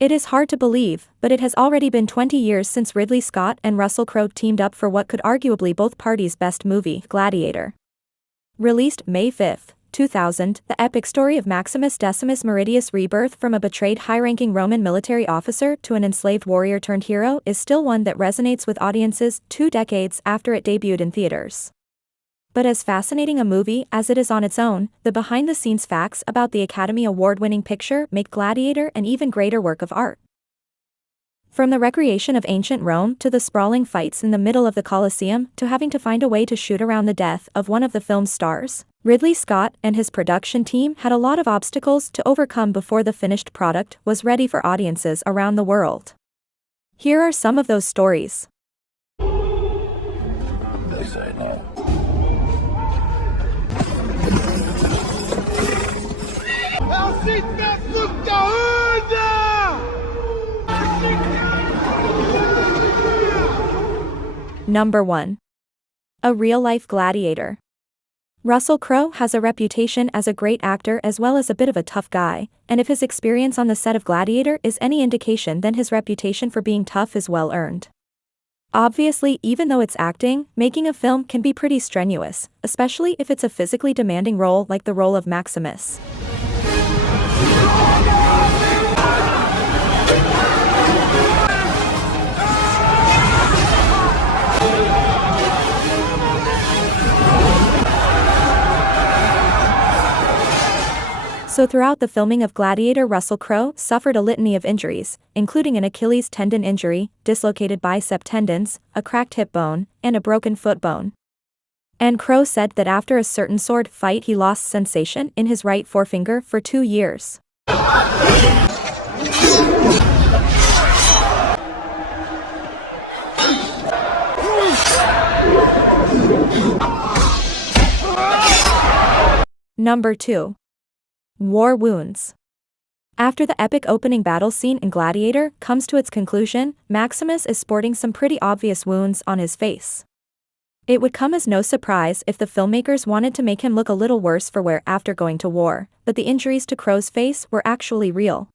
It is hard to believe, but it has already been 20 years since Ridley Scott and Russell Crowe teamed up for what could arguably both parties' best movie, Gladiator. Released May 5, 2000, the epic story of Maximus Decimus Meridius' rebirth from a betrayed high-ranking Roman military officer to an enslaved warrior-turned-hero is still one that resonates with audiences 2 decades after it debuted in theaters. But as fascinating a movie as it is on its own, the behind-the-scenes facts about the Academy Award-winning picture make Gladiator an even greater work of art. From the recreation of ancient Rome to the sprawling fights in the middle of the Colosseum to having to find a way to shoot around the death of one of the film's stars, Ridley Scott and his production team had a lot of obstacles to overcome before the finished product was ready for audiences around the world. Here are some of those stories. They say no. Number 1. A Real-Life Gladiator. Russell Crowe has a reputation as a great actor as well as a bit of a tough guy, and if his experience on the set of Gladiator is any indication, then his reputation for being tough is well earned. Obviously, even though it's acting, making a film can be pretty strenuous, especially if it's a physically demanding role like the role of Maximus. So throughout the filming of Gladiator, Russell Crowe suffered a litany of injuries, including an Achilles tendon injury, dislocated bicep tendons, a cracked hip bone, and a broken foot bone. And Crowe said that after a certain sword fight he lost sensation in his right forefinger for 2 years. Number 2. War wounds. After the epic opening battle scene in Gladiator comes to its conclusion, Maximus is sporting some pretty obvious wounds on his face. It would come as no surprise if the filmmakers wanted to make him look a little worse for wear after going to war, but the injuries to Crowe's face were actually real.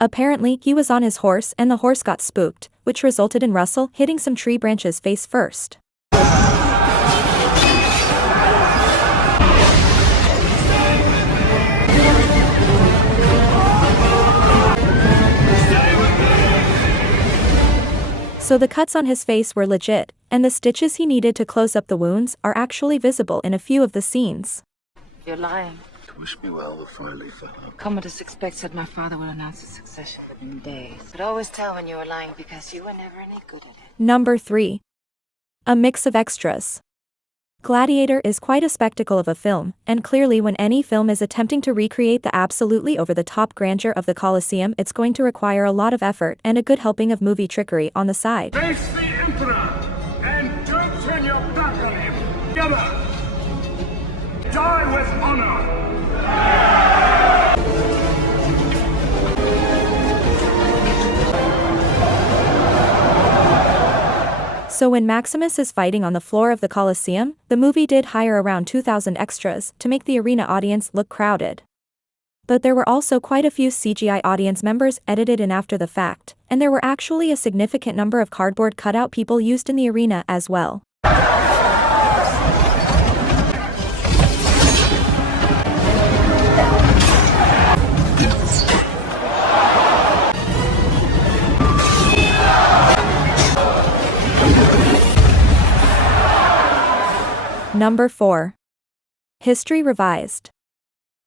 Apparently, he was on his horse and the horse got spooked, which resulted in Russell hitting some tree branches face first. So the cuts on his face were legit, and the stitches he needed to close up the wounds are actually visible in a few of the scenes. You're lying. Wish me well before I leave the hub. Commodus expects that my father will announce his succession within days. But always tell when you were lying because you were never any good at it. Number 3. A mix of extras. Gladiator is quite a spectacle of a film, and clearly when any film is attempting to recreate the absolutely over-the-top grandeur of the Colosseum, it's going to require a lot of effort and a good helping of movie trickery on the side. Face the Emperor, and don't turn your back on him. Together, die with honor. So when Maximus is fighting on the floor of the Colosseum, the movie did hire around 2,000 extras to make the arena audience look crowded. But there were also quite a few CGI audience members edited in after the fact, and there were actually a significant number of cardboard cutout people used in the arena as well. Number 4. History revised.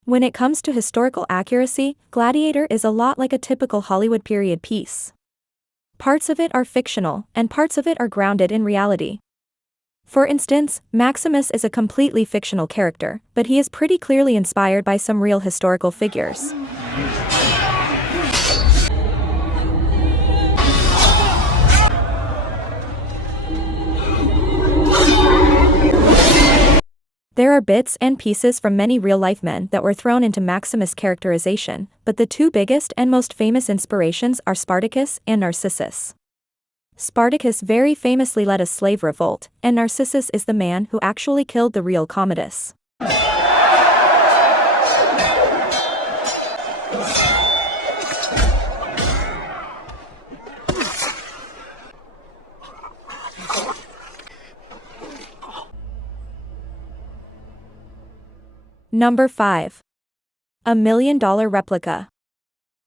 When it comes to historical accuracy, Gladiator is a lot like a typical Hollywood period piece. Parts of it are fictional, and parts of it are grounded in reality. For instance, Maximus is a completely fictional character, but he is pretty clearly inspired by some real historical figures. There are bits and pieces from many real-life men that were thrown into Maximus' characterization, but the 2 biggest and most famous inspirations are Spartacus and Narcissus. Spartacus very famously led a slave revolt, and Narcissus is the man who actually killed the real Commodus. Number 5. $1 Million Replica.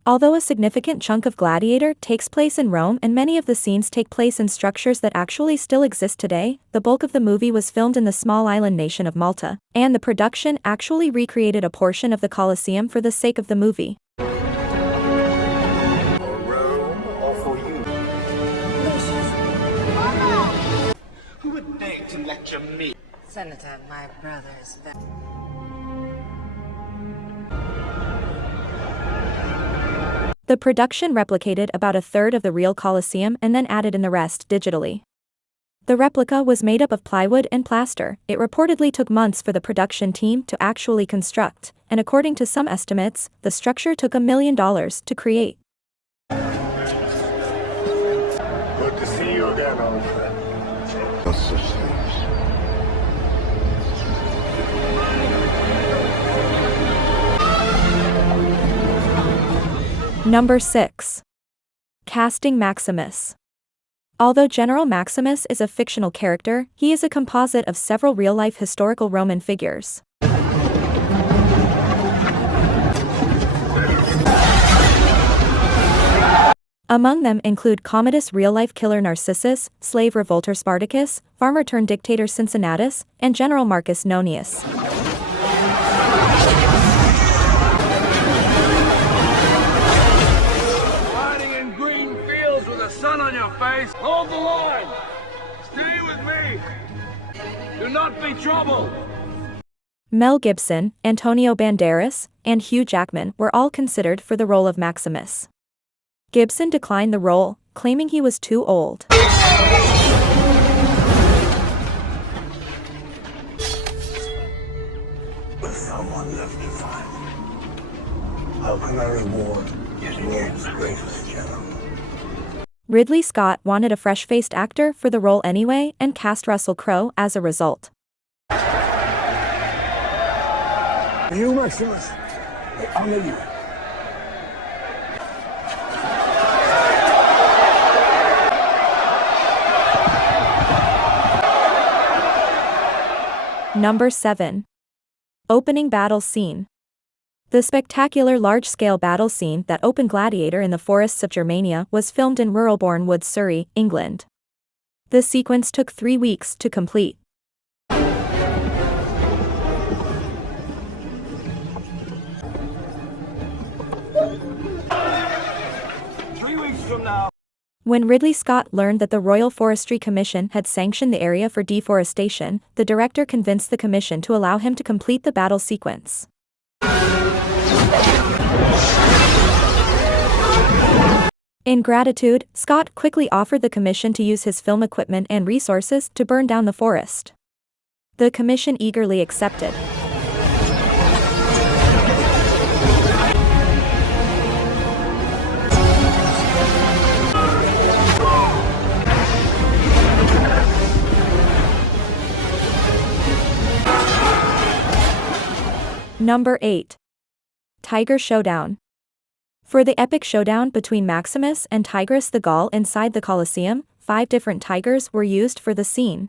Although a significant chunk of Gladiator takes place in Rome and many of the scenes take place in structures that actually still exist today, the bulk of the movie was filmed in the small island nation of Malta, and the production actually recreated a portion of the Colosseum for the sake of the movie. For Rome or for you? Who would dare to lecture me? Senator, my brother is very... The production replicated about a third of the real Colosseum and then added in the rest digitally. The replica was made up of plywood and plaster. It reportedly took months for the production team to actually construct, and according to some estimates, the structure took $1 million to create. Good to see you again, old friend. No such things. Number 6. Casting Maximus. Although General Maximus is a fictional character, he is a composite of several real-life historical Roman figures. Among them include Commodus real-life killer Narcissus, slave revolter Spartacus, farmer-turned-dictator Cincinnatus, and General Marcus Nonius. Sun on your face. Hold the line. Stay with me. Do not be troubled. Mel Gibson, Antonio Banderas, and Hugh Jackman were all considered for the role of Maximus. Gibson declined the role, claiming he was too old. With someone left to find, how can I reward the world's greatest general? Ridley Scott wanted a fresh-faced actor for the role anyway and cast Russell Crowe as a result. You, Maximus, I honor you. Number 7. Opening battle scene. The spectacular large-scale battle scene that opened Gladiator in the forests of Germania was filmed in rural Bournemouth, Surrey, England. The sequence took 3 weeks to complete. 3 weeks from now. When Ridley Scott learned that the Royal Forestry Commission had sanctioned the area for deforestation, the director convinced the commission to allow him to complete the battle sequence. In gratitude, Scott quickly offered the commission to use his film equipment and resources to burn down the forest. The commission eagerly accepted. Number 8. Tiger Showdown. For the epic showdown between Maximus and Tigris the Gaul inside the Colosseum, 5 different tigers were used for the scene.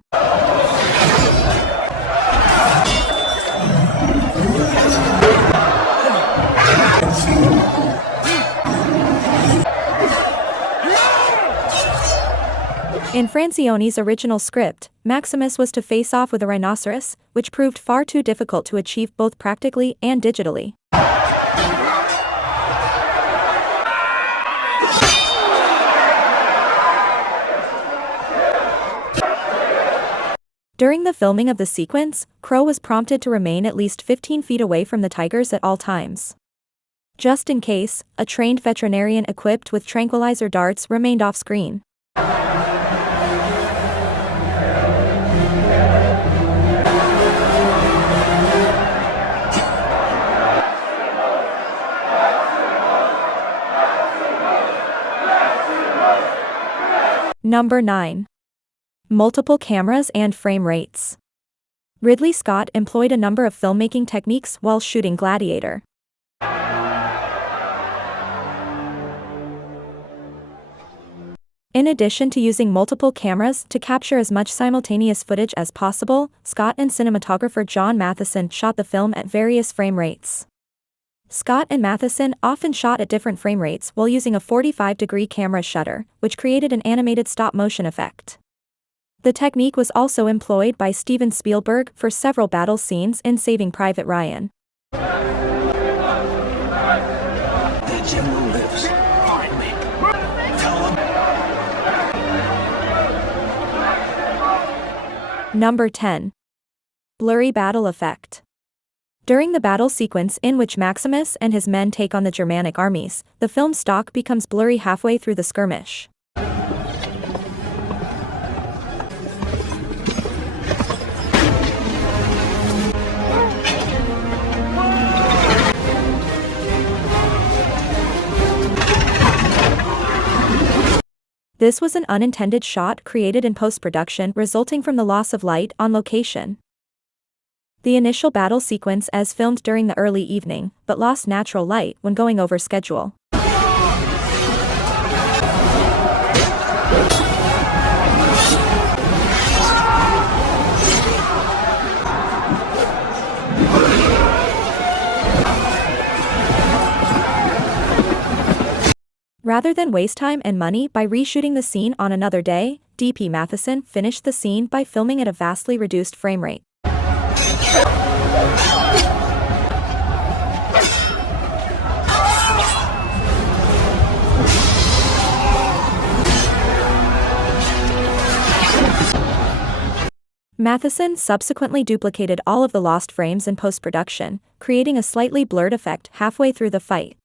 In Francione's original script, Maximus was to face off with a rhinoceros, which proved far too difficult to achieve both practically and digitally. During the filming of the sequence, Crowe was prompted to remain at least 15 feet away from the tigers at all times. Just in case, a trained veterinarian equipped with tranquilizer darts remained off-screen. Number 9. Multiple cameras and frame rates. Ridley Scott employed a number of filmmaking techniques while shooting Gladiator. In addition to using multiple cameras to capture as much simultaneous footage as possible, Scott and cinematographer John Matheson shot the film at various frame rates. Scott and Matheson often shot at different frame rates while using a 45-degree camera shutter, which created an animated stop-motion effect. The technique was also employed by Steven Spielberg for several battle scenes in Saving Private Ryan. The general lives. Find me. Tell him. Number 10. Blurry battle effect. During the battle sequence in which Maximus and his men take on the Germanic armies, the film stock becomes blurry halfway through the skirmish. This was an unintended shot created in post-production resulting from the loss of light on location. The initial battle sequence as filmed during the early evening, but lost natural light when going over schedule. Rather than waste time and money by reshooting the scene on another day, DP Matheson finished the scene by filming at a vastly reduced frame rate. Matheson subsequently duplicated all of the lost frames in post-production, creating a slightly blurred effect halfway through the fight.